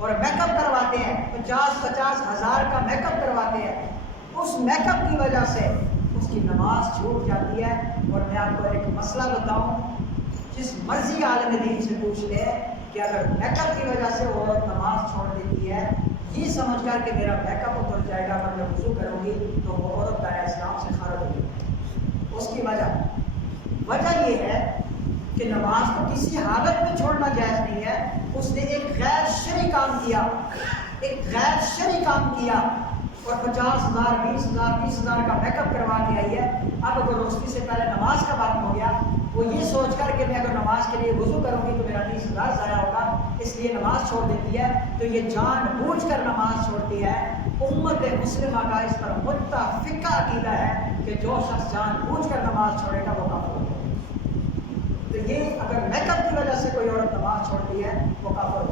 اور make up کرواتے ہیں، 50-50 ہزار کا میک اپ کرواتے ہیں، اس میک اپ کی وجہ سے اس کی نماز چھوٹ جاتی ہے۔ اور میں آپ کو ایک مسئلہ بتاؤں، جس مرضی عالم دین سے پوچھ لے کہ اگر میک اپ کی وجہ سے وہ عورت نماز چھوڑ دیتی ہے، یہ سمجھ کر کہ میرا میک اپ اتر جائے گا، اگر میں وضو کروں گی تو وہ عورت دائرہ اسلام سے خارج ہوگی۔ اس کی وجہ یہ ہے کہ نماز کو کسی حالت میں چھوڑنا جائز نہیں ہے۔ اس نے ایک غیر شرعی کام کیا، ایک غیر شرعی کام کیا، اور 50,000 20,000 30,000 کا میک اپ کروا کے آئی ہے۔ اب اگر روشنی سے پہلے نماز کا وقت ہو گیا، وہ یہ سوچ کر کہ میں اگر نماز کے لیے وضو کروں گی تو میرا 30,000 ضائع ہوگا، اس لیے نماز چھوڑ دیتی ہے، تو یہ جان بوجھ کر نماز چھوڑتی ہے۔ امت مسلمہ کا اس پر متفقہ عقیدہ ہے کہ جو شخص جان بوجھ کر نماز چھوڑے گا وہ کافر ہوگا۔ تو یہ اگر میک اپ کی وجہ سے کوئی عورت نماز چھوڑتی ہے وہ کافر